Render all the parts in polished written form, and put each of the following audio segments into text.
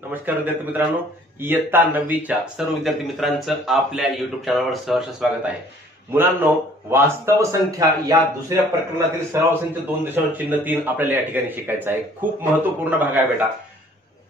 नमस्कार विद्यार्थी मित्रांनो, इयत्ता 9वीच्या सर्व विद्यार्थी मित्रांचं आपल्या युट्यूब चॅनलवर सहर्ष स्वागत आहे। मुलांनो, वास्तव संख्या या दुसऱ्या प्रकरणातील सराव संख्या 2.3 आपल्याला या ठिकाणी शिकायचं आहे। खूप महत्त्वपूर्ण भाग आहे बेटा।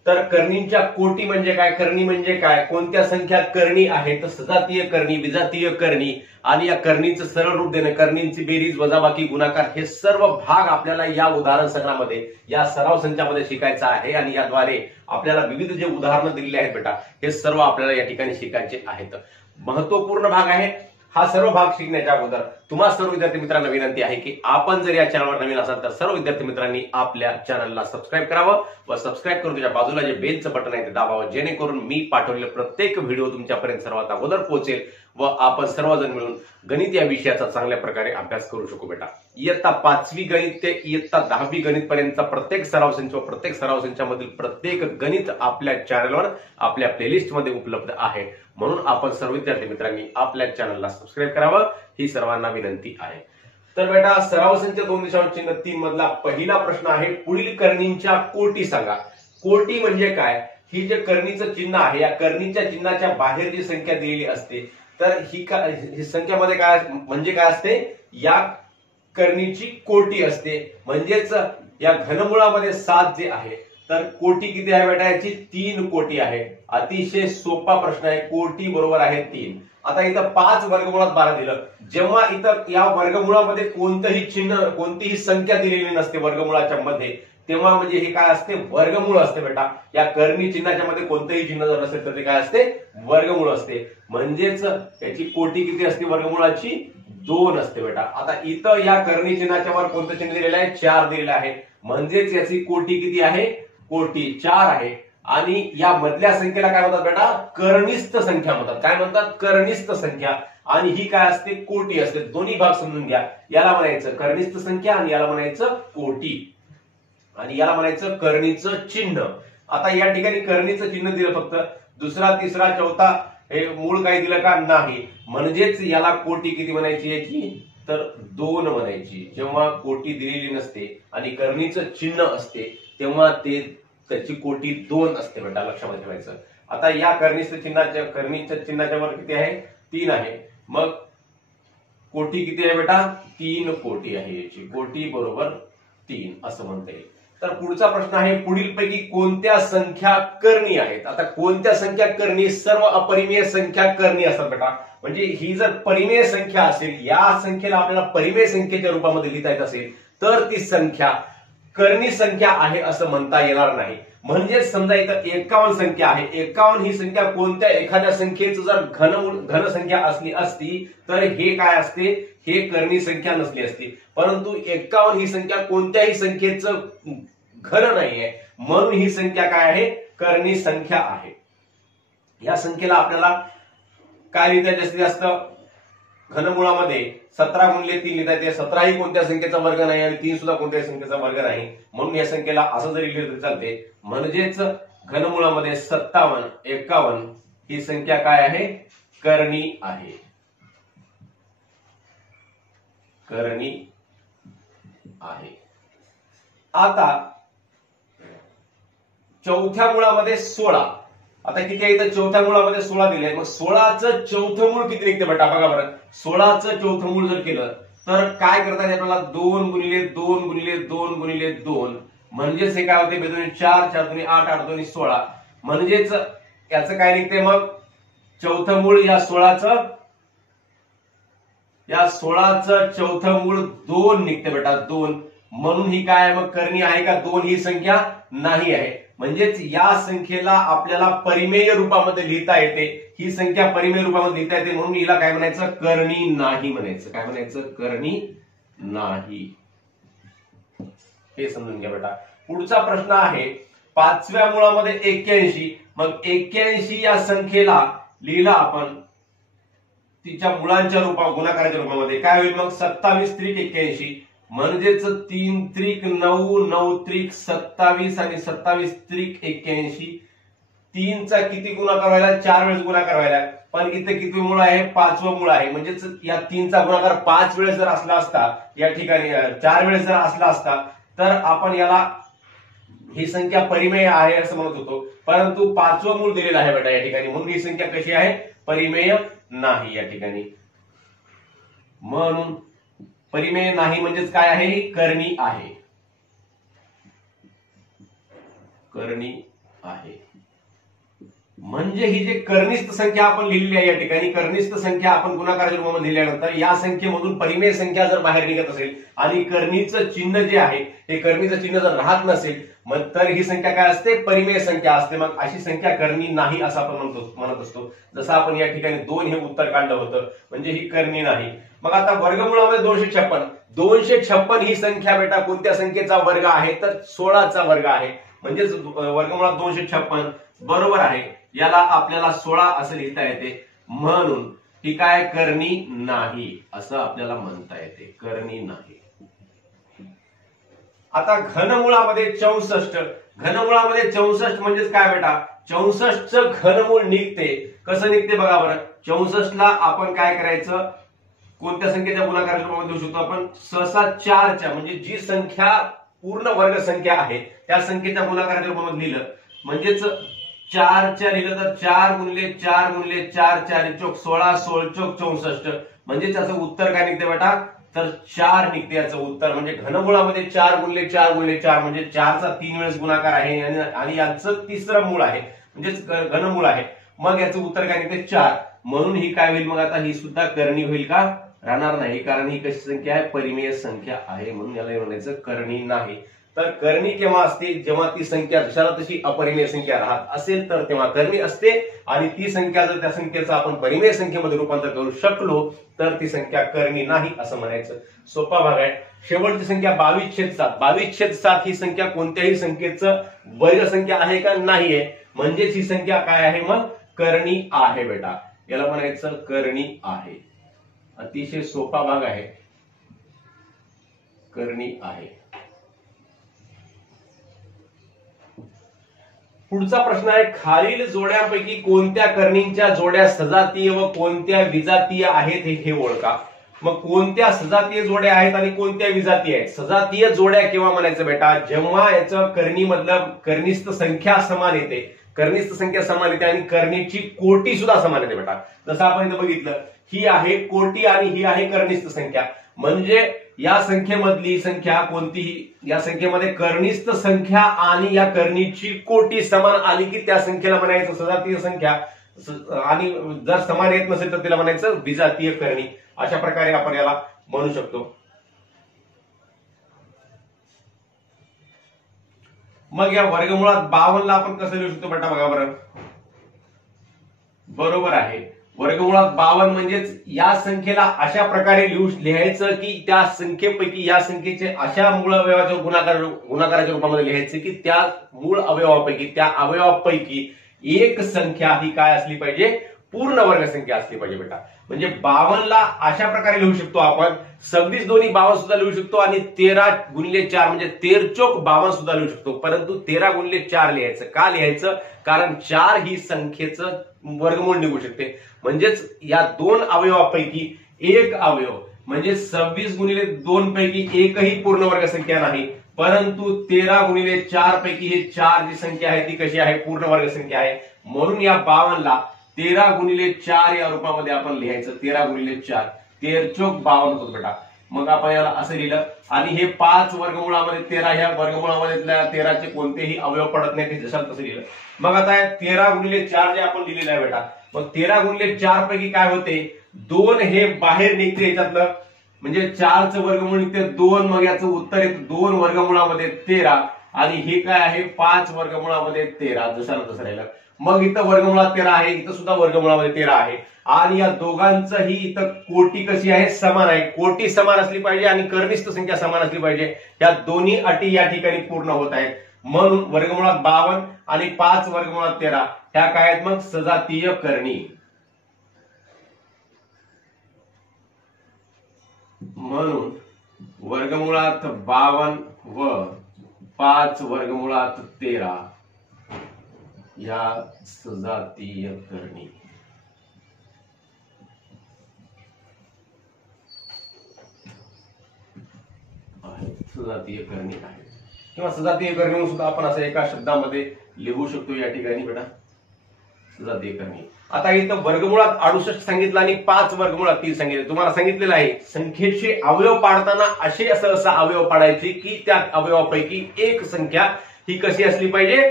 तर कर्णींच्या कोटी म्हणजे काय, करणी म्हणजे काय, कोणत्या संख्या करणी आहेत, तर सजातीय करणी, विजातीय करणी आणि या करणीचं सरळ रूप देणे, करणींची बेरीज, वजाबाकी, गुणाकार, हे सर्व भाग आपल्याला या उदाहरण संग्रहामध्ये, या सराव संचामध्ये शिकायचा आहे। आणि याद्वारे आपल्याला विविध जे उदाहरणं दिलेले आहेत बेटा, हे सर्व आपल्याला या ठिकाणी शिकायचे आहेत। महत्त्वपूर्ण भाग आहे। हा सर्व भाग शिकण्याच्या अगोदर तुम्हा सर्व विद्यार्थी मित्रांना विनंती आहे की आपण जर या चॅनलवर नवीन असाल तर सर्व विद्यार्थी मित्रांनी आपल्या चॅनलला सबस्क्राईब करावं व सबस्क्राईब करून त्याच्या बाजूला जे बेलचं बटन आहे ते दाबावं, जेणेकरून मी पाठवलेले प्रत्येक व्हिडिओ तुमच्यापर्यंत सर्वात अगोदर पोहोचेल व आपण सर्वजण मिळून गणित या विषयाचा चांगल्या प्रकारे अभ्यास करू शकू बेटा। इयत्ता 5वी गणित ते इयत्ता 10वी गणित पर्यंतचा प्रत्येक सराव संच व प्रत्येक सराव संचामधील प्रत्येक गणित आपल्या चॅनलवर, आपल्या प्लेलिस्ट मध्ये उपलब्ध आहे। म्हणून आपण सर्व विद्यार्थी मित्रांनी आपल्या चॅनलला सबस्क्राईब करावं, ही सर्वांना विनंती आहे। तर बेटा, सराव संच 2.3 मधला पहिला प्रश्न आहे, पुढील करणींच्या कोटी सांगा। कोटी म्हणजे काय? ही जे करणीचं चिन्ह आहे, या करणीच्या चिन्हाच्या बाहेर जी संख्या दिलेली असते, तर ही संख्यामध्ये काय म्हणजे काय असते, या करणीची कोटी असते। म्हणजेच या घनमुळामध्ये 7 जे आहे, तर कोटी किती आहे बेटा? याची 3 कोटी आहे। अतिशय सोपा प्रश्न आहे। कोटी बरोबर आहे 3। आता इथं 5 वर्गमुळात 12 दिलं। जेव्हा इथं या वर्गमुळामध्ये कोणतंही चिन्ह, कोणतीही संख्या दिलेली नसते वर्गमुळाच्या मध्ये, तेव्हा म्हणजे हे काय असते? वर्गमूळ असते बेटा। या करणी चिन्हाच्या मध्ये कोणतंही चिन्ह जर नसेल तर ते काय असते? वर्गमूळ असते। म्हणजेच याची कोटी किती असते? वर्गमुळाची 2 असते बेटा। आता इथं या करणी चिन्हाच्या वर कोणतं चिन्ह दिलेलं आहे? 4 दिलेलं आहे। म्हणजेच याची कोटी किती आहे? कोटी 4 आहे। आणि या मधल्या संख्येला काय म्हणतात बेटा? करणीस्थ संख्या म्हणतात। काय म्हणतात? करणीस्थ संख्या। आणि ही काय असते? कोटी असते। दोन्ही भाग समजून घ्या। याला म्हणायचं करणीस्थ संख्या आणि याला म्हणायचं कोटी, आणि याला म्हणायचं करणीचं चिन्ह। आता या ठिकाणी करणीचं चिन्ह दिलं फक्त, दुसरा, तिसरा, चौथा हे मूळ काही दिलं का? नाही। म्हणजेच याला कोटी किती म्हणायची याची? तर 2 म्हणायची। जेव्हा कोटी दिलेली नसते आणि करणीचं चिन्ह असते तेव्हा त्याची कोटी 2 असते बेटा, लक्षात ठेवायचं। आता या करणीच्या चिन्हाच्या वर किती आहे? 3 आहे। मग कोटी किती आहे बेटा? 3 कोटी आहे याची। कोटी बरोबर 3 असं म्हणता येईल। तर पुढचा प्रश्न आहे, पुढीलपैकी कोणत्या संख्या करणी आहेत? आता कोणत्या संख्या करणी? सर्व अपरिमेय संख्या करणी असतात बेटा। म्हणजे ही जर परिमेय संख्या असेल, या संख्येला आपल्याला परिमेय संख्येच्या रूपामध्ये लिहिता येत असेल, तर ती संख्या करणी संख्या आहे असं म्हणता येणार नाही। म्हणजे समजा इथं 51 संख्या आहे। 51 ही संख्या कोणत्या एखाद्या संख्येचं जर घन संख्या असती तर हे काय असते? हे करणी संख्या नसली असती। परंतु 51 ही संख्या कोणत्याही संख्येचं घन नाहीये, म्हणून ही संख्या काय आहे? करणी संख्या आहे। या संख्येला आपल्याला काय लिहिता येते? जास्तीत जास्त घनमुळामध्ये 17 गुणिले 3 लिहिता येते। 17 ही कोणत्या संख्येचा वर्ग नाही आणि 3 सुद्धा कोणत्याही संख्येचा वर्ग नाही, म्हणून या संख्येला असं जरी लिहिलं तरी चालते। म्हणजेच घनमुळामध्ये 57, 51 ही संख्या काय आहे? करणी आहे। करणी आहे। आता चौथ्या मुळामध्ये 16, आता किती आहे? इथं चौथ्या मुळामध्ये 16 दिले। मग 16चं चौथं मूळ किती निघते बेटा? बघा बरं, 16चं चौथं मूळ जर केलं तर काय करता येईल आपल्याला? 2 गुणिले 2 गुणिले 2 गुणिले 2, म्हणजेच हे काय होते? 4, 4 दुनी 8, 8 दुनी 16। म्हणजेच याचं काय निघते? मग चौथं मूळ या 16चं चौथं मूळ 2 निघते बेटा, 2। म्हणून ही काय आहे? मग करणी आहे का? 2 ही संख्या नाही आहे। म्हणजेच या संख्येला आपल्याला परिमेय रूपामध्ये लिहिता येते। ही संख्या परिमेय रूपामध्ये लिहिता येते, म्हणून हिला काय म्हणायचं? करणी नाही म्हणायचं। काय म्हणायचं? करणी नाही। हे समजून घ्या बेटा। पुढचा प्रश्न आहे, 5व्या मुळामध्ये 81। मग 81 या संख्येला लिहिला आपण तिच्या मुळांच्या रूपात, गुणाकाराच्या रूपामध्ये काय होईल? मग 27 त्रिक 81, म्हणजेच 3 त्रिक 9, 9 त्रिक 27 आणि 27 त्रिक 81। 3चा किती गुणाकार व्हायला? 4 वेळेस गुणाकार व्हायला। पण इथे किती मूळ आहे? 5वं मूळ आहे। म्हणजेच या 3चा गुणाकार 5 वेळेस जर असला असता, या ठिकाणी 4 वेळेस जर असला असता, तर आपण याला ही संख्या परिमेय आहे असं म्हणत होतो, परंतु पाचवं मूळ दिलेलं आहे बेटा या ठिकाणी, म्हणून ही संख्या कशी आहे, परिमेय नाही या ठिकाणी. म्हणून परिमेय नाही म्हणजेच काय आहे, ही कर्णी आहे, कर्णी आहे. म्हणजे ही जे कर्निस्थ संख्या आपण लिहिलेली आहे या ठिकाणी, कर्निस्थ संख्या आपण गुणाकाराच्या रूपामध्ये लिहिल्यानंतर या संख्येमधून परिमेय संख्या जर बाहेर निघत असेल आणि कर्णीचं चिन्ह जे आहे ते कर्णीचं चिन्ह जर राहत नसेल मग तर ही संख्या काय असते, परिमेय संख्या असते. मग अशी संख्या कर्णी नाही असं आपण म्हणत असतो. जसं आपण या ठिकाणी 2 हे उत्तर काढलं होतं, म्हणजे ही कर्णी नाही. मग आता वर्गमुळामध्ये 256, 256 ही संख्या बेटा कोणत्या संख्येचा वर्ग आहे, तर 16चा वर्ग आहे. म्हणजेच वर्गमुळात 256 बरोबर आहे, याला आपल्याला 16 असं लिहिता येते. म्हणून ही काय, कर्णी नाही असं आपल्याला म्हणता येते, कर्णी नाही. आता घनमुळामध्ये 64, घनमुळामध्ये 64 म्हणजेच काय बेटा, 64चं घनमूळ निघते. कसं निघते बघा बरं, 64ला आपण काय करायचं, कोणत्या संख्येच्या गुणाकाराच्या रूपामध्ये लिहू शकतो आपण, सहसा 4च्या, म्हणजे जी संख्या पूर्ण वर्ग संख्या आहे त्या संख्येच्या गुणाकाराच्या रूपामध्ये लिहिलं म्हणजेच 4च्या लिहिलं तर 4 गुणिले 4 गुणिले 4 4 चौक 16 16 चौक 64, म्हणजे त्याचं उत्तर काय निघते बेटा, तर 4 निघते याचं उत्तर. म्हणजे घनमुळामध्ये 4 गुणिले 4 गुणिले 4 म्हणजे 4चा 3 वेळेस गुणाकार आहे आणि याचं तिसरं मूळ आहे म्हणजेच घनमूळ आहे. मग याचं उत्तर काय निघते, 4. म्हणून ही काय होईल, मग आता ही सुद्धा कर्णी होईल का, राहणार नाही, कारण ही कशी संख्या आहे, परिमेय संख्या आहे, म्हणून याला म्हणायचं कर्णी नाही. तर कर्णी केव्हा असते, जेव्हा ती संख्या जशाला तशी अपरिमेय संख्या राहत असेल तर तेव्हा कर्णी असते, आणि ती संख्या जर त्या संख्येचं आपण परिमेय संख्येमध्ये रूपांतर करू शकलो तर ती संख्या कर्णी नाही असं म्हणायचं. सोपा भाग आहे. शेवटची संख्या 22/7, 22/7 ही संख्या कोणत्याही संख्येचं वर्ग संख्या आहे का, नाहीये, म्हणजेच ही संख्या काय आहे, मग कर्णी आहे बेटा, याला म्हणायचं कर्णी आहे. अतिशय सोपा भाग आहे, कर्णी आहे. पुढचा प्रश्न आहे, खालील जोड्यांपैकी कोणत्या कर्णींच्या जोड्या सजातीय व कोणत्या विजातीय आहेत हे ओळखा. मग कोणत्या सजातीय जोड्या आहेत आणि कोणत्या विजातीय आहेत. सजातीय जोड्या केव्हा म्हणायचं बेटा, जेव्हा याचं कर्णी मधलं कर्णिस्थ संख्या समान येते, कर्णिस्थ संख्या समान येते आणि कर्णीची कोटी सुद्धा समान येते बेटा. जसं आपण इथं बघितलं, ही आहे कोटी आणि ही आहे कर्णिस्थ संख्या, म्हणजे या संख्येमधली संख्या कोणतीही, या संख्येमध्ये कर्णिस्थ संख्या आणि या कर्णीची कोटी समान आली की त्या संख्येला म्हणायचं सजातीय संख्या, आणि जर समान येत नसेल तर तिला म्हणायचं विजातीय कर्णी. अशा प्रकारे आपण याला म्हणू शकतो. मग या वर्गमुळात 52ला आपण कसं लिहू शकतो बेटा, बघा बरं, बरोबर आहे, वर्गमुळात 52 म्हणजेच या संख्येला अशा प्रकारे लिहायचं की त्या संख्येपैकी या संख्येचे अशा मूळ अवयवाच्या गुणाकाराच्या रूपामध्ये लिहायचे की त्या मूळ अवयवापैकी, त्या अवयवापैकी एक संख्या ही काय असली पाहिजे, पूर्ण वर्ग संख्या असली पाहिजे बेटा. म्हणजे 52ला अशा प्रकारे लिहू शकतो आपण, 26 दोन्ही 52 सुद्धा लिहू शकतो आणि 13 गुणिले 4 म्हणजे 13 चौक 52 सुद्धा लिहू शकतो, परंतु 13 गुणिले 4 लिहायचं. का लिहायचं, कारण 4 ही संख्येचं वर्गमूळ निघू शकते. म्हणजेच या दोन अवयवापैकी एक अवयव म्हणजे 26 गुणिले 2 पैकी एकही पूर्ण वर्ग संख्या नाही, परंतु 13 गुणिले 4 पैकी हे 4 जी संख्या आहे ती कशी आहे, पूर्ण वर्ग संख्या आहे. म्हणून या 52ला 13 गुणिले 4 या रूपामध्ये आपण लिहायचं. 13 गुणिले 4 13 चौक 52 होत बेटा. मग आपण याला असं लिहिलं आणि हे 5 वर्गमुळामध्ये 13, ह्या वर्गमुळामध्ये 13चे कोणतेही अवयव पडत नाही, ते जशात तसं लिहिलं. मग आता 13 गुणिले 4 जे आपण लिहिलेलं आहे बेटा, मग 13 गुणिले 4 पैकी काय होते, 2 हे बाहेर निघते याच्यातलं, म्हणजे 4चं वर्गमूळ निघते 2. मग याचं उत्तर येतं 2 वर्गमुळामध्ये 13 आणि हे काय आहे 5 वर्गमुळामध्ये 13, जशाला तसं राहिलं. मग इथं वर्गमुळात 13 आहे, इथं सुद्धा वर्गमुळामध्ये 13 आहे आणि या दोघांचंही इथं कोटी कशी आहे, समान आहे. कोटी समान असली पाहिजे आणि कर्णिस्थ संख्या समान असली पाहिजे. या दोन्ही अटी या ठिकाणी पूर्ण होत आहेत. म्हणून वर्गमुळात 52 आणि 5 वर्गमुळात 13 ह्या काय आहेत, मग सजातीय कर्णी. म्हणून वर्गमुळात 52 व 5 वर्गमुळात 13 या सजातीय कर्णी. सजातीय कर्णी आहे. किंवा सजातीय करणी म्हणून सुद्धा आपण असं एका शब्दामध्ये लिहू शकतो या ठिकाणी बेटा, सजातीय करणी. आता इथं वर्गमुळात 68 सांगितलं आणि 5 वर्गमुळात 3 सांगितलं. तुम्हाला सांगितलेलं आहे संख्येचे अवयव पाडताना असे सहसा अवयव पाडायचे की त्या अवयवापैकी एक संख्या ही कशी असली पाहिजे,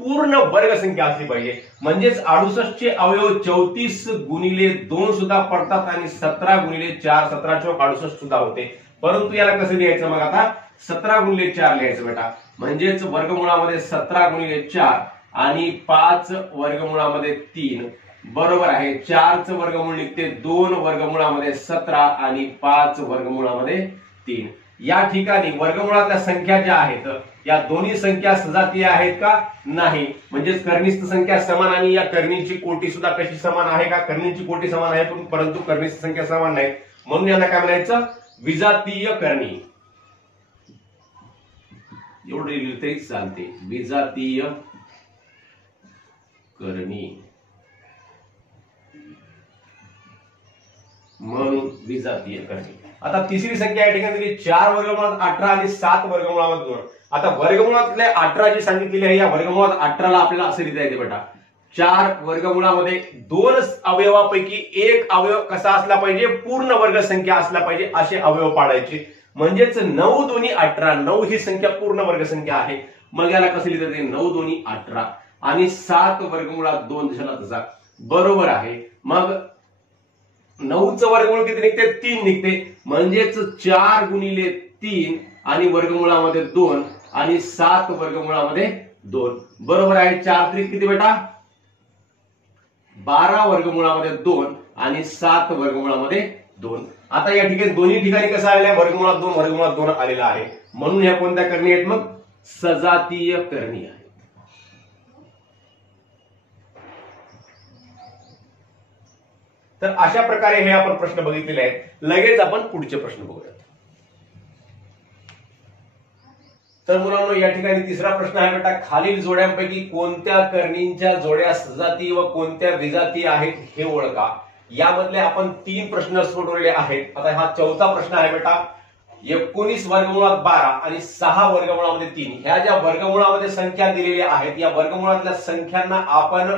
पूर्ण वर्ग संख्या असली पाहिजे. म्हणजेच 68 चे अवयव 34 गुणिले 2 सुद्धा पडतात आणि 17 गुणिले 4 17 चौक 68 सुद्धा होते. परंतु याला कसं लिहायचं मग आता 17 गुणिले 4 लिहायचं बेटा. म्हणजेच वर्गमुळामध्ये 17 गुणिले 4 आणि 5 वर्गमुळामध्ये 3 बरोबर आहे. 4 चं वर्गमूळ निघते 2 वर्गमुळामध्ये 17 आणि 5 वर्गमुळामध्ये 3. या ठिकाणी वर्गमुळातल्या संख्या ज्या आहेत या दोन्ही संख्या सजातीय आहेत का, नाही. म्हणजेच कर्निस्थ संख्या समान आणि या कर्णीची कोटी सुद्धा कशी समान आहे का, कर्णीची कोटी समान आहे परंतु कर्निस्थ संख्या समान नाही. म्हणून यांना काय म्हणायचं, विजातीय करणी. एवढे लिहिलं तरी चालते, विजातीय करणी म्हणून विजातीय करणी. आता तिसरी संख्या या ठिकाणी दिली 4 वर्गमुळात 18 आणि 7 वर्गमुळात 2. आता वर्गमुळातल्या 18 जी सांगितलेली आहे या वर्गमुळात 18 ला आपल्याला असं लिहिता येते बेटा, 4 वर्गमुळामध्ये 2 अवयवापैकी एक अवयव कसा असला पाहिजे, पूर्ण वर्ग संख्या असला पाहिजे असे अवयव पाडायचे. म्हणजेच 9 दोन्ही 18, 9 ही संख्या पूर्ण वर्ग संख्या आहे. मग याला कसं लिहिता येते, 9 दोन्ही 18 आणि 7 वर्गमुळात 2 दिशाला तसा बरोबर आहे. मग 9चं वर्गमूळ किती निघते, 3 निघते. म्हणजेच 4 गुणिले 3 आणि वर्गमुळामध्ये 2 आणि 7 वर्गमुळामध्ये 2 बरोबर आहे. 4 त्रिक किती बेटा, 12 वर्गमुळामध्ये 2 आणि 7 वर्गमुळामध्ये 2. आता या ठिकाणी दोन्ही ठिकाणी कसं आलेलं आहे, वर्गमुळात 2 वर्गमुळात 2 आलेला आहे. म्हणून या कोणत्या करणी आहेत, मग सजातीय करणी आहे. तर अशा प्रकारे हे आपण प्रश्न बघितलेले आहेत. लगेच आपण पुढचे प्रश्न बघूयात. तर मुलांनो या ठिकाणी तिसरा प्रश्न आहे बेटा, खालील जोड्यांपैकी कोणत्या कर्णींच्या जोड्या सजातीय व कोणत्या विजातीय आहेत हे ओळखा. यामधले आपण 3 प्रश्न सोडवलेले आहेत. आता हा चौथा प्रश्न आहे बेटा, 19 वर्गमुळात 12 आणि 6 वर्गमुळामध्ये 3 ह्या ज्या वर्गमुळामध्ये संख्या दिलेल्या आहेत या वर्गमुळातल्या संख्यांना आपण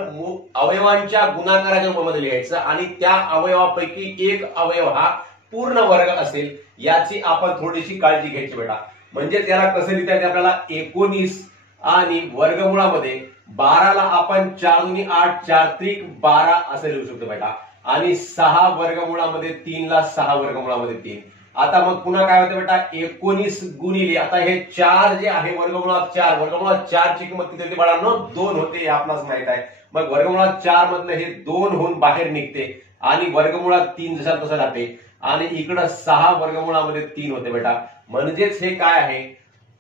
अवयवांच्या गुणाकाराच्या रूपामध्ये लिहायचं आणि त्या अवयवापैकी एक अवयव हा पूर्ण वर्ग असेल याची आपण थोडीशी काळजी घ्यायची बेटा. म्हणजे त्याला कसं लिहिता येते आपल्याला, 19 आणि वर्गमुळामध्ये 12 ला आपण 4 दुनी 8 4 त्रिक 12 असं लिहू शकतो बेटा. आणि 6 वर्गमुळामध्ये 3 ला 6 वर्गमुळामध्ये 3. आता मग पुन्हा काय होतं बेटा, 19 गुणिले आता हे 4 जे आहे वर्गमुळात 4, वर्गमुळात 4 ची किंमत किती होती बाळांनो, 2 होते, हे आपणास माहित आहे. मग वर्गमुळात 4 मधलं हे 2 होऊन बाहेर निघते आणि वर्गमुळात 3 जसा तसं राहते आणि इकडं 6 वर्गमुळामध्ये 3 होते बेटा. म्हणजेच हे काय आहे,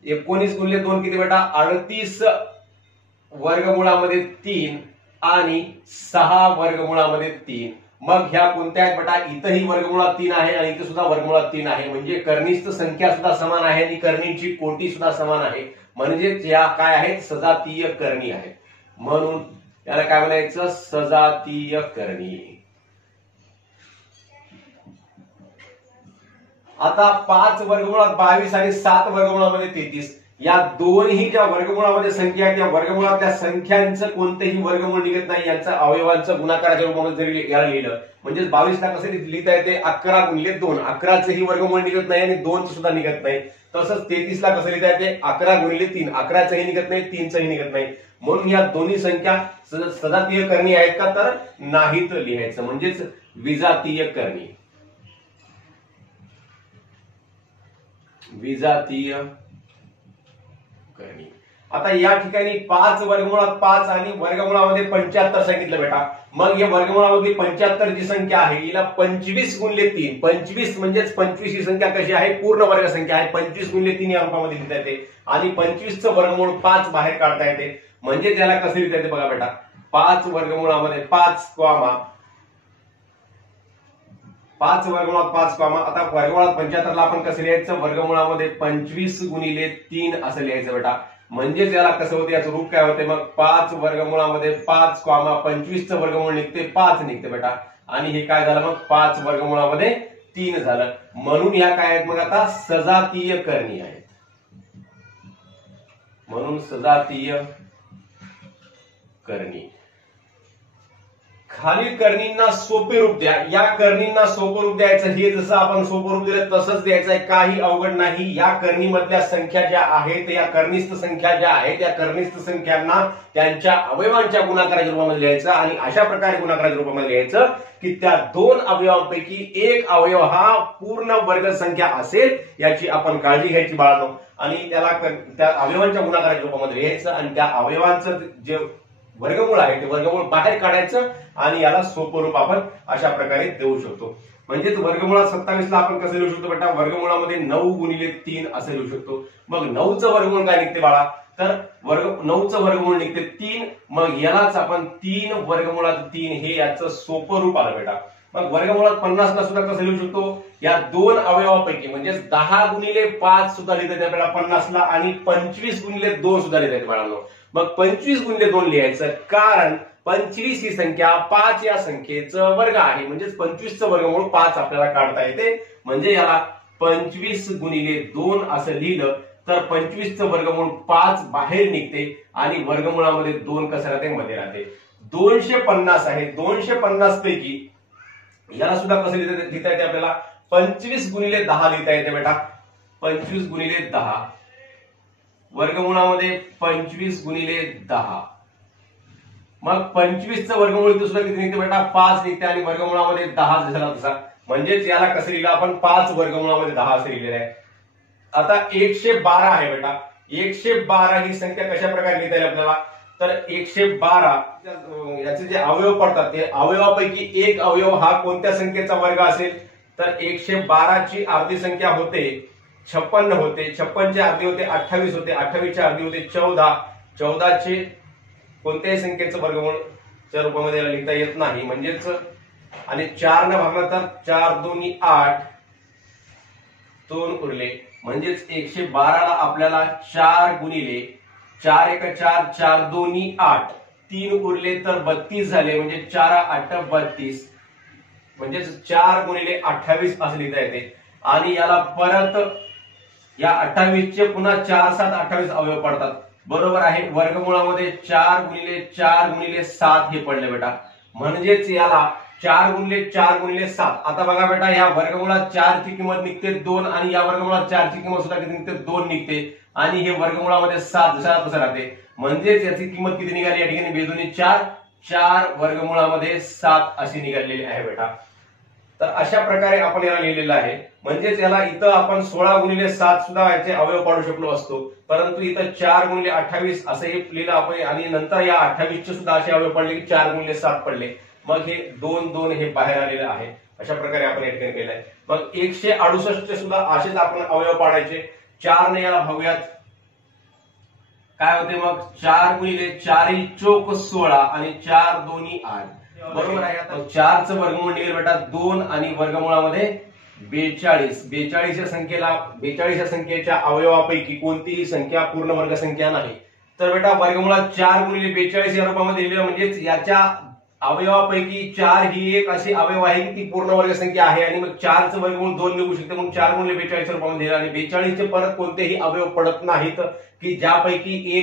19 गुणिले 2 किती बेटा, 38 वर्गमुळामध्ये 3 आणि 6 वर्गमुळामध्ये 3. मग ह्या कोणत्या आहेत बेटा, इथंही वर्गमुळात 3 आहे आणि इथं सुद्धा वर्गमुळात 3 आहे. म्हणजे कर्णीस्थ संख्या सुद्धा समान आहे आणि कर्णीची कोटी सुद्धा समान आहे. म्हणजेच या काय आहेत, सजातीय करणी आहेत. म्हणून याला काय म्हणायचं, सजातीय करणी. आता 5 वर्गमुळात 22 आणि 7 वर्गमुळामध्ये 33 या दोन्ही ज्या वर्गमुळामध्ये संख्या आहेत त्या वर्गमुळातल्या संख्यांचं कोणतेही वर्गमूळ निघत नाही. यांचं अवयवांचं गुणाकाराच्या रूपामध्ये जरी याला लिहिलं म्हणजे 22 ला कसं लिहिता येते, 11 गुणिले 2, 11चंही वर्गमूळ निघत नाही आणि 2चं सुद्धा निघत नाही. तसंच 33 ला कसं लिहिता येते, 11 गुणिले 3, 11चंही निघत नाही 3चंही निघत नाही. म्हणून या दोन्ही संख्या सजातीय करणी आहेत का, तर नाहीत लिहायचं. म्हणजेच विजातीय करणी. विजातीय करणी. आता या ठिकाणी 5 वर्गमुळात 5 आणि वर्गमुळामध्ये 75 सांगितलं बेटा. मग या वर्गमुळामध्ये 75 जी संख्या आहे हिला 25 गुणिले 3, 25 म्हणजेच 25 ही संख्या कशी आहे, पूर्ण वर्ग संख्या आहे. 25 गुणिले 3 या रूपामध्ये लिहिता येते आणि 25चं वर्गमूळ 5 बाहेर काढता येते. म्हणजे त्याला कसं लिहिता येते बघा बेटा, 5 वर्गमुळामध्ये 5 5 वर्गमुळात 5 आता वर्गमुळात 75 ला आपण कसं लिहायचं, वर्गमुळामध्ये 25 गुणिले 3 असं लिहायचं बेटा. म्हणजे त्याला कसं होते, याचं रूप काय होते, मग 5 वर्गमुळामध्ये 5 25चं वर्गमूळ निघते 5 निघते बेटा. आणि हे काय झालं, मग 5 वर्गमुळामध्ये 3 झालं. म्हणून ह्या काय आहेत, मग आता सजातीय करणी आहेत. म्हणून सजातीय करणी. खालील करणींना सोपे रूप द्या. या करणींना सोपं रूप द्यायचं, हे जसं आपण सोपं रूप दिलं तसंच द्यायचं आहे, काही अवघड नाही. या करणीमधल्या संख्या ज्या आहेत, या कर्निस्थ संख्या ज्या आहेत, या कर्निस्थ संख्यांना त्यांच्या अवयवांच्या गुणाकाराच्या रूपामध्ये लिहायचं आणि अशा प्रकारे गुणाकाराच्या रूपामध्ये लिहायचं की त्या दोन अवयवांपैकी एक अवयव हा पूर्ण वर्ग संख्या असेल याची आपण काळजी घ्यायची बाळांनो. आणि त्याला त्या अवयवांच्या गुणाकाराच्या रूपामध्ये लिहायचं आणि त्या अवयवांचं जे वर्गमूळ आहे ते वर्गमूळ बाहेर काढायचं आणि याला सोपं रूप आपण अशा प्रकारे देऊ शकतो. म्हणजेच वर्गमुळात 27 ला आपण कसं लिहू शकतो बेटा, वर्गमुळामध्ये 9 गुणिले 3 असं लिहू शकतो. मग 9चं वर्गमूळ काय निघते बाळा, तर 9चं वर्गमूळ निघते 3. मग यालाच आपण 3 वर्गमुळात 3 हे याचं सोपं रूप आलं बेटा. मग वर्गमुळात 50 ला सुद्धा कसं लिहू शकतो, या दोन अवयवापैकी म्हणजेच 10 गुणिले 5 सुद्धा लिहिता येते आपल्याला 50 ला आणि 25 गुणिले 2 सुद्धा लिहिता येते बाळांनो. मग 25 गुणिले 2 लिहायचं, कारण 25 ही संख्या 5 या संख्येचं वर्ग आहे. म्हणजेच 25चं वर्गमूळ 5 आपल्याला काढता येते. म्हणजे याला 25 गुणिले 2 असं लिहिलं तर 25चं वर्गमूळ 5 बाहेर निघते आणि वर्गमुळामध्ये 2 कसं राहते, मध्ये राहते. 250 आहे. 250 पैकी याला सुद्धा कसं लिहिता येते आपल्याला, 25 गुणिले 10 लिहिता येते बेटा. 25 गुणिले 10 वर्गमुळामध्ये 25 गुणिले 10. मग 25चं वर्गमूळ इथं सुद्धा किती निघते बेटा, 5 निघते आणि वर्गमुळामध्ये 10 झाला तसा. म्हणजेच याला कसं लिहिलं आपण, 5 वर्गमुळामध्ये 10 असं लिहिलेलं आहे. आता 112 आहे बेटा. 112 ही संख्या कशा प्रकारे लिहिता येईल आपल्याला, तर 112 याचे जे अवयव पडतात ते अवयवापैकी एक अवयव हा कोणत्या संख्येचा वर्ग असेल, तर 112 ची अर्धी संख्या होते 56 होते. 56 ची अर्धी होते 28 होते. 28 ची अर्धी होते 14. 14 चे कोणत्याही संख्येचं वर्गमूळच्या रूपामध्ये लिहिता येत नाही. म्हणजेच आणि 4 ने भागला तर 4 2 8 2 उरले. म्हणजेच 112 ला आपल्याला 4 गुणिले 4 1 4 4 2 8 3 उरले तर 32 झाले. म्हणजे 4 8 32. म्हणजेच 4 गुणिले 28 असं लिहिता येते. आणि याला परत या 28 चे पुन्हा 4 7 28 अवयव पडतात. बरोबर आहे. वर्गमुळामध्ये 4 गुणिले 4 गुणिले 7 हे पडले बेटा. म्हणजेच याला 4 गुणिले 4 गुणिले 7. आता बघा बेटा, या वर्गमुळात 4 ची किंमत निघते 2 आणि या वर्गमुळात 4 ची किंमत सुद्धा किती निघते, 2 निघते. आणि हे वर्गमुळामध्ये 7 जसा तसं राहते. म्हणजेच याची किंमत किती निघाली या ठिकाणी, बेदोनी 4. 4 वर्गमुळामध्ये 7 अशी निघालेली आहे बेटा. तर अशा प्रकारे आपण याला लिहिलेलं आहे. म्हणजेच याला इथं आपण 16 गुणिले 7 सुद्धा याचे अवयव पाडू शकलो असतो, परंतु इथं 4 गुणिले 28 असं हे लिहिलं आपण आणि नंतर या 28 चे सुद्धा असे अवयव पडले की 4 गुणिले 7 पडले. मग हे 2 2 हे बाहेर आलेलं आहे. अशा प्रकारे आपण या ठिकाणी केलंय. मग 168 चे सुद्धा असेच आपण अवयव पाडायचे. 4 ने याला भागूयात, काय होते मग 4 गुणिले 4 चौक 16 आणि 4 2 8. बरोबर आहे. आता 4चं वर्गमूळ निघेल बेटा 2 आणि वर्गमुळामध्ये 42. 42 या संख्येला 42 या संख्येच्या अवयवापैकी कोणतीही संख्या पूर्ण वर्ग संख्या नाही. तर बेटा वर्गमुळात 4 गुणिले 42 या रूपामध्ये लिहिलं. म्हणजेच याच्या अवयवापैकी 4 ही एक अशी अवयव आहे की ती पूर्ण वर्ग संख्या आहे आणि मग 4चं वर्गमूळ 2 निघू शकते. म्हणून 4 गुणिले 42 रूपामध्ये लिहिलं आणि 42 चे परत कोणतेही अवयव पडत नाहीत की ज्यापैकी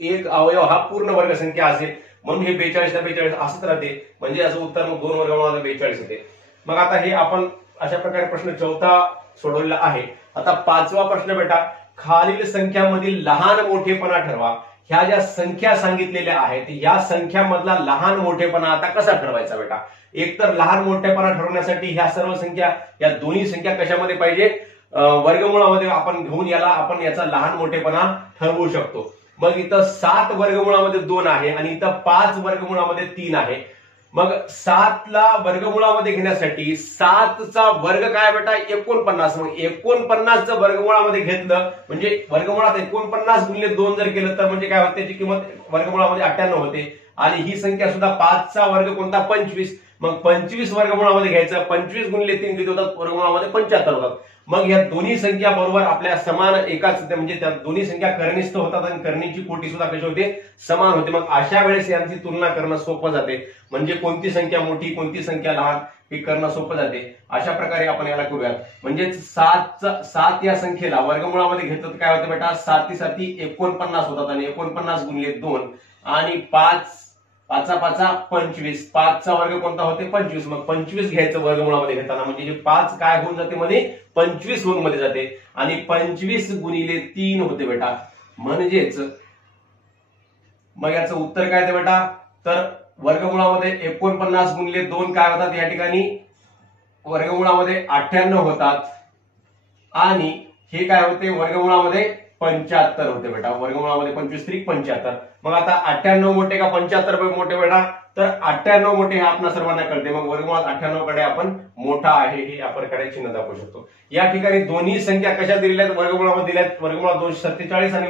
एक अवयव हा पूर्ण वर्ग संख्या असेल. म्हणून हे 42 ला 42 असंच राहते. म्हणजे याचं उत्तर मग 2 वर्गमुळामध्ये 42 होते. मग आता हे आपण अशा प्रकारे प्रश्न 4था सोडवलेला आहे. आता 5वा प्रश्न बेटा, खालील संख्यामधील लहान मोठेपणा ठरवा. ह्या ज्या संख्या सांगितलेल्या आहेत या संख्यामधला लहान मोठेपणा आता कसा ठरवायचा बेटा. एकतर लहान मोठेपणा ठरवण्यासाठी ह्या सर्व संख्या, या दोन्ही संख्या कशामध्ये पाहिजे, वर्गमुळामध्ये आपण घेऊन आपण याचा लहान मोठेपणा ठरवू शकतो. मग इथं 7 वर्गमुळामध्ये 2 आहे आणि इथं 5 वर्गमुळामध्ये 3 आहे. मग 7 ला वर्गमुळामध्ये घेण्यासाठी 7चा वर्ग काय बेटा 49. मग 49चं वर्गमुळामध्ये घेतलं म्हणजे वर्गमुळात 49 गुणिले 2 जर केलं तर म्हणजे काय होते, त्याची किंमत वर्गमुळामध्ये 98 होते. आणि ही संख्या सुद्धा 5चा वर्ग कोणता 25. मग 25 वर्गमुळामध्ये घ्यायचं, 25 गुणिले 3 किती होतात, वर्गमुळामध्ये 75 होतात. मग या दोन्ही संख्या बरोबर आपल्या समान एकाच म्हणजे त्या दोन्ही संख्या कर्णिस्थ होतात आणि कर्णीची कोटी सुद्धा कशी होते समान होते। मग अशा वेळेस यांची तुलना करणं सोपं जाते, म्हणजे कोणती संख्या मोठी कोणती संख्या लहान हे करणं सोपं जाते। अशा प्रकारे आपण याला करूयात, म्हणजे 7 या संख्येला वर्गमुळामध्ये घेतलं तर काय होतं बेटा 7 7 49 होतात आणि 49 गुणिले 2 आणि 5 5 5 25, 5 चा वर्ग कोणता होते 25, मग 25 घ्यायचं वर्गमुळामध्ये घेताना म्हणजे जे 5 काय होऊन जाते मध्ये 25 होऊन मध्ये जाते आणि 25 गुणिले 3 होते बेटा, म्हणजेच मग याचं उत्तर काय ते बेटा, तर वर्गमुळामध्ये 49 गुणिले 2 काय होतात या ठिकाणी वर्गमुळामध्ये 98 होतात आणि हे काय होते वर्गमुळामध्ये 75 होते बेटा, वर्गमुळामध्ये 25 3 75। मग आता 98 मोठे का 75 मोठे बेटा, तर 98 मोठे हे आपल्या सर्वांना कळते, मग वर्गमुळात 98 कडे आपण मोठा आहे हे आपण कडे चिन्ह दाखवू शकतो। या ठिकाणी दोन्ही संख्या कशा दिलेल्या आहेत वर्गमुळामध्ये दिल्यात, वर्गमुळात 247 आणि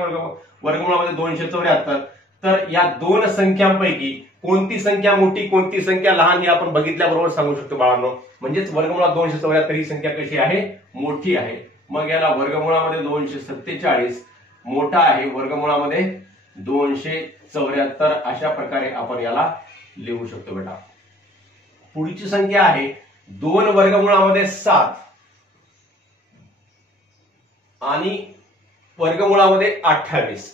वर्गमुळामध्ये 274। तर या दोन संख्यांपैकी कोणती संख्या मोठी कोणती संख्या लहान हे आपण बघितल्याबरोबर सांगू शकतो बाळांनो, म्हणजेच वर्गमुळात 274 ही संख्या कशी आहे मोठी आहे। मग याला वर्गमुळामध्ये 247 मोठा आहे, वर्गमुळामध्ये 274 अशा प्रकारे आपण याला लिहू शकतो बेटा। पुढची संख्या आहे 2 वर्गमुळामध्ये 7 आणि वर्गमुळामध्ये 28।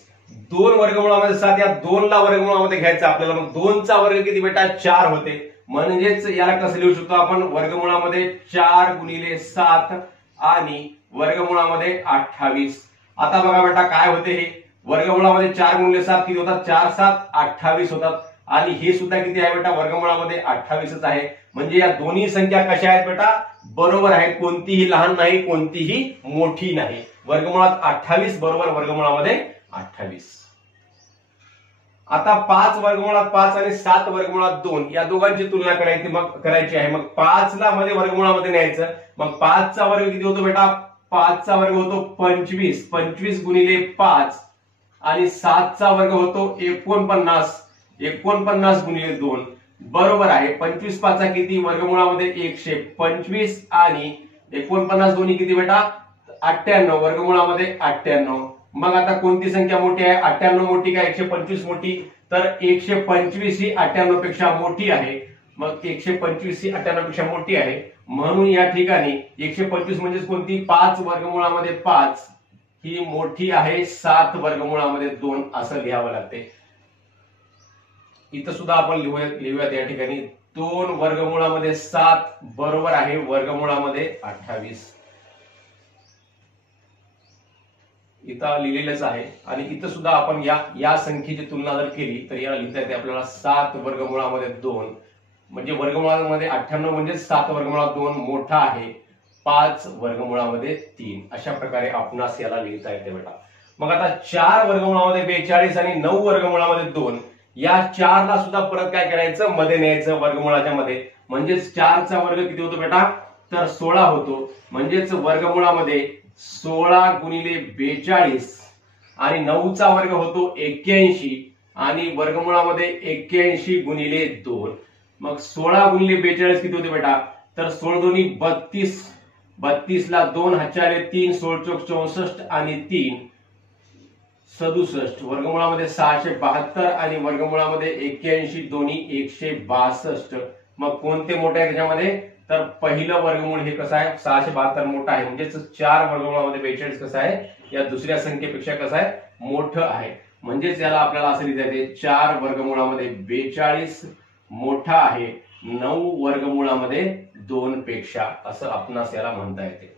2 वर्गमुळामध्ये 7 या 2 ला वर्गमुळामध्ये घ्यायचं आपल्याला, मग 2 चा वर्ग किती बेटा 4 होते, म्हणजेच याला कसं लिहू शकतो आपण वर्गमुळामध्ये 4 गुणिले 7 आणि वर्गमुळामध्ये 28। आता बघा बेटा काय होते हे वर्गमुळामध्ये 4 गुणिले 7 किती होतात 4 7 28 होतात आणि हे सुद्धा किती आहे बेटा वर्गमुळामध्ये 28च आहे, म्हणजे या दोन्ही संख्या कशा आहेत बेटा बरोबर आहेत, कोणतीही लहान नाही कोणतीही मोठी नाही। वर्गमुळात 28 बरोबर वर्गमुळामध्ये 28। आता 5 वर्गमुळात 5 आणि 7 वर्गमुळात 2 या दोघांची तुलना करायची आहे। मग 5 ला मध्ये वर्गमुळामध्ये न्यायचं, मग 5 चा वर्ग किती होतो बेटा 5 चा वर्ग होतो 25, 25 गुणिले 5 आणि 7 चा वर्ग होतो 49, 49 गुणिले 2 बरोबर आहे 25 5 किती वर्गमुळामध्ये 125 आणि 49 दोन्ही किती बेटा 98 वर्गमुळामध्ये 98। मग आता कोणती संख्या मोठी आहे 98 मोठी का 125 मोठी, तर 125 ही 98 पेक्षा मोठी आहे, मग 125 ही 98 पेक्षा मोठी आहे म्हणून या ठिकाणी 125 म्हणजेच कोणती 5 वर्गमुळामध्ये 5 ही मोठी आहे 7 वर्गमुळामध्ये 2 असं लिहावं लागते। इथं सुद्धा आपण लिहूयात या ठिकाणी 2 वर्गमुळामध्ये 7 बरोबर आहे वर्गमुळामध्ये 28। इथं लिहिलेलंच आहे आणि इथं सुद्धा आपण या संख्येची तुलना जर केली तर याला लिहिता येते आपल्याला 7 वर्गमुळामध्ये 2 म्हणजे वर्गमुळामध्ये 98 म्हणजे 7 वर्गमुळात 2 मोठा आहे 5 वर्गमुळामध्ये 3 अशा प्रकारे आपणास याला लिहिता येते बेटा। मग आता 4 वर्गमुळामध्ये 42 आणि 9 वर्गमुळामध्ये 2 या 4 ला सुद्धा परत काय करायचं मध्ये न्यायचं वर्गमुळाच्या मध्ये, म्हणजेच 4 चा वर्ग किती होतो बेटा तर 16 होतो, म्हणजेच वर्गमुळामध्ये 16 गुणिले 42 आणि 9 चा वर्ग होतो 81 आणि वर्गमुळामध्ये 81 गुणिले 2। मग 16 गुणिले 42 किती होते बेटा तर 16 दोन्ही 32, 32 ला 2 हातचे 3 16 चौक 64 आणि 3 67 वर्गमुळामध्ये 672 आणि वर्गमुळामध्ये 81 दोन्ही 162। मग कोणते मोठे आहे त्याच्यामध्ये तर पहिलं वर्गमूळ हे कसं आहे 672 मोठं आहे, म्हणजेच 4 वर्गमुळामध्ये 42 कसं आहे या दुसऱ्या संख्येपेक्षा कसं आहे मोठं आहे, म्हणजेच याला आपल्याला असं लिहिता येते 4 वर्गमुळामध्ये 42 मोठा आहे 9 वर्गमुळामध्ये 2 पेक्षा असं आपणास याला म्हणता येते।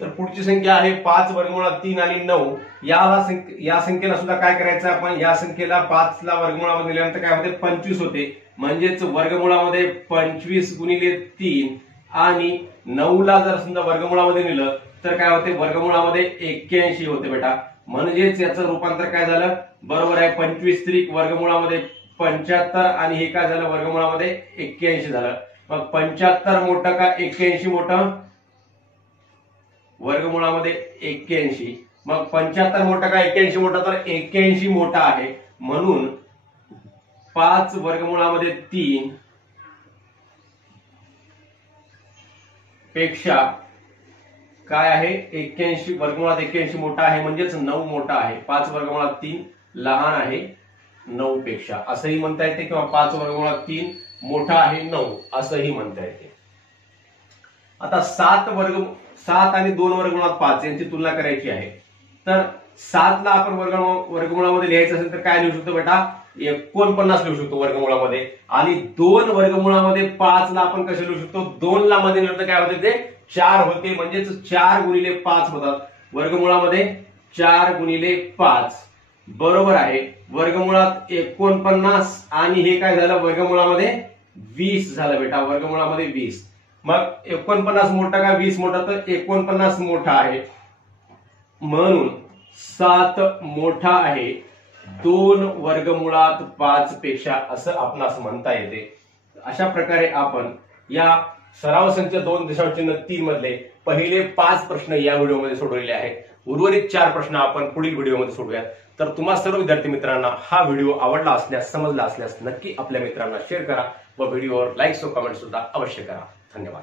तर पुढची संख्या आहे 5 वर्गमुळात 3 आणि 9 या संख्येला सुद्धा काय करायचं आपण या संख्येला 5 ला वर्गमुळामध्ये दिल्यानंतर काय होते 25 होते, म्हणजेच वर्गमुळामध्ये 25 गुणिले 3 आणि 9 ला जर समजा वर्गमुळामध्ये नेलं तर काय होते वर्गमुळामध्ये 81 होते बेटा, म्हणजेच याचं रूपांतर काय झालं बरोबर आहे 25 त्रिक वर्गमुळामध्ये 75 आणि हे काय झालं वर्गमुळामध्ये 81 झालं। मग 75 मोठं का 81 मोठं वर्गमुळामध्ये 81, मग 75 मोठा का 81 मोठा तर 81 मोठा आहे म्हणून 5 वर्गमुळामध्ये 3 पेक्षा काय आहे 81 वर्गमुळात 81 मोठा आहे म्हणजेच 9 मोठा आहे, 5 वर्गमुळात 3 लहान आहे 9 पेक्षा असंही म्हणता येते, किंवा 5 वर्गमुळात 3 मोठा आहे 9 असंही म्हणता येते. आता 7 आणि 2 वर्गमुळात 5 यांची तुलना करायची आहे. तर 7 ला आपण वर्गमुळामध्ये लिहायचं असेल तर काय लिहू शकतो बेटा, 49 लिहू शकतो वर्गमुळामध्ये. आणि 2 वर्गमुळामध्ये 5 ला आपण कसं लिहू शकतो, 2 ला मध्ये लिहिलं तर काय होते, ते 4 होते, म्हणजेच 4 गुणिले 5 होतात. वर्गमुळामध्ये 4 गुणिले 5 बरोबर आहे वर्गमुळात 49, आणि हे काय झालं वर्गमुळामध्ये 20 झालं बेटा, वर्गमुळामध्ये 20. मग 49 मोठा का 20 मोठा, तर 49 मोठा आहे म्हणून 7 मोठा आहे 2 वर्गमुळात 5 पेक्षा असं आपणास म्हणता येते. अशा प्रकारे आपण या सराव संच 2.3 मधले पहिले 5 प्रश्न या व्हिडिओमध्ये सोडवलेले आहेत. उर्वरित 4 प्रश्न आपण पुढील व्हिडिओमध्ये सोडूयात. तर तुम्हा सर्व विद्यार्थी मित्रांना हा व्हिडिओ आवडला असल्यास, समजला असल्यास नक्की आपल्या मित्रांना शेअर करा व व्हिडिओवर लाईक व कमेंट सुद्धा अवश्य करा. धन्यवाद.